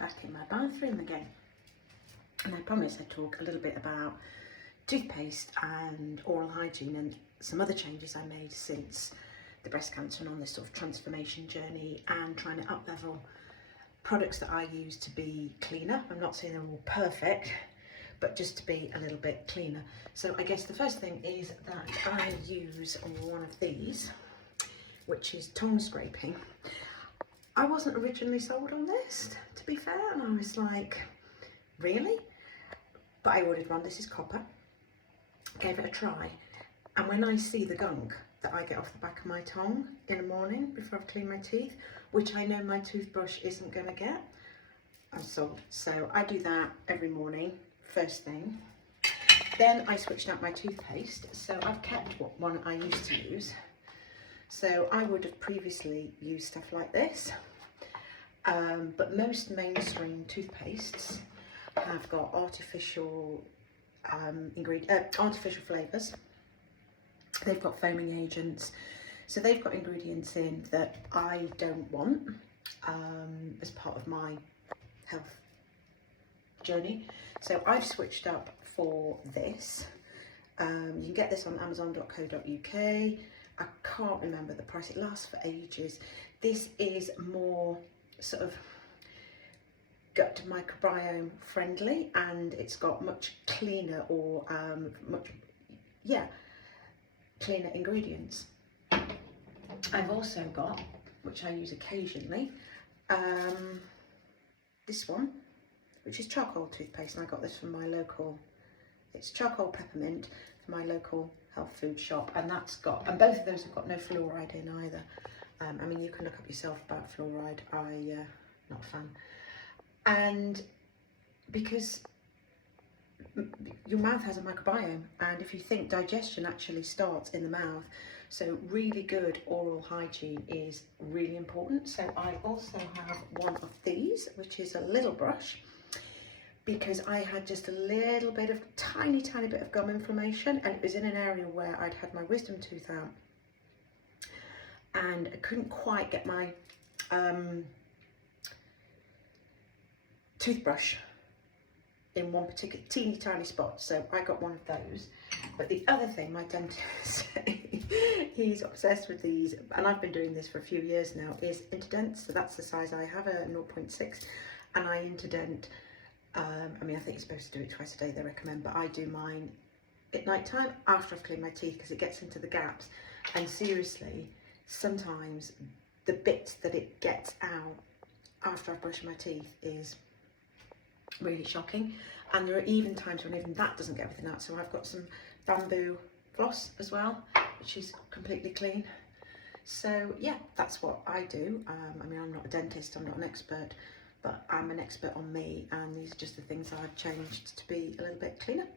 back in my bathroom again. And I promised I'd talk a little bit about toothpaste and oral hygiene and some other changes I made since the breast cancer and on this sort of transformation journey and trying to up level products that I use to be cleaner. I'm not saying they're all perfect, but just to be a little bit cleaner. So I guess the first thing is that I use one of these, which is tongue scraping. I wasn't originally sold on this, to be fair, and I was like, really? But I ordered one. This is copper. Gave it a try, and when I see the gunk that I get off the back of my tongue in the morning before I've cleaned my teeth, which I know my toothbrush isn't going to get, I'm sold. So I do that every morning, first thing. Then I switched out my toothpaste, so I've kept what one I used to use. So I would have previously used stuff like this, but most mainstream toothpastes have got artificial artificial flavours. They've got foaming agents, so they've got ingredients in that I don't want as part of my health journey. So I've switched up for this. You can get this on amazon.co.uk. I can't remember the price, it lasts for ages. This is more sort of gut microbiome friendly, and it's got much cleaner or cleaner ingredients. I've also got, which I use occasionally, this one, which is charcoal toothpaste, and I got this from my local, it's charcoal peppermint from my local health food shop, and both of those have got no fluoride in either. I mean, you can look up yourself about fluoride. Not a fan. And because your mouth has a microbiome, and if you think, digestion actually starts in the mouth, so really good oral hygiene is really important. So I also have one of these, which is a little brush, because I had just a little bit of tiny bit of gum inflammation, and it was in an area where I'd had my wisdom tooth out, and I couldn't quite get my toothbrush in one particular teeny tiny spot, so I got one of those. But the other thing, my dentist, he's obsessed with these, and I've been doing this for a few years now, is interdents. So that's the size I have, a 0.6, and I interdent. I mean, I think you're supposed to do it twice a day, they recommend, but I do mine at night time after I've cleaned my teeth, because it gets into the gaps. And seriously, sometimes the bit that it gets out after I've brushed my teeth is really shocking, and there are even times when even that doesn't get everything out. So I've got some bamboo floss as well, which is completely clean. So yeah, that's what I do. I mean, I'm not a dentist, I'm not an expert, but I'm an expert on me, and these are just the things I've changed to be a little bit cleaner.